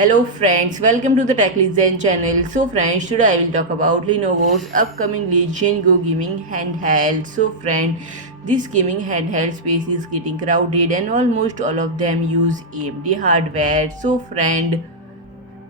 Hello friends, welcome to the Tech Zen channel. So friends, today I will talk about Lenovo's upcoming Legion Go gaming handheld. So friend, this gaming handheld space is getting crowded and almost all of them use AMD hardware. So friend,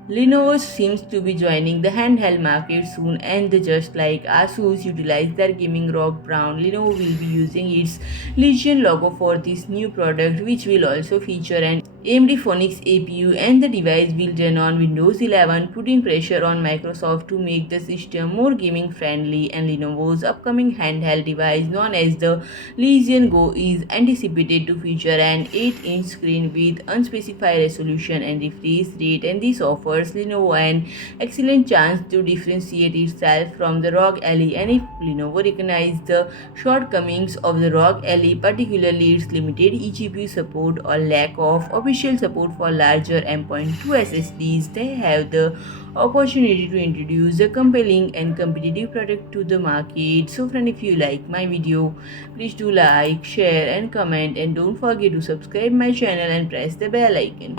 Lenovo seems to be joining the handheld market soon, and just like Asus utilize their gaming rock brand, Lenovo will be using its Legion logo for this new product, which will also feature an AMD Phoenix APU, and the device will run on Windows 11, putting pressure on Microsoft to make the system more gaming friendly. And Lenovo's upcoming handheld device, known as the Legion Go, is anticipated to feature an 8-inch screen with unspecified resolution and refresh rate, and this offers Lenovo an excellent chance to differentiate itself from the ROG Ally. And if Lenovo recognizes the shortcomings of the ROG Ally, particularly its limited eGPU support or lack of official support for larger M.2 SSDs, they have the opportunity to introduce a compelling and competitive product to the market. So friend, if you like my video, please do like, share and comment, and don't forget to subscribe my channel and press the bell icon.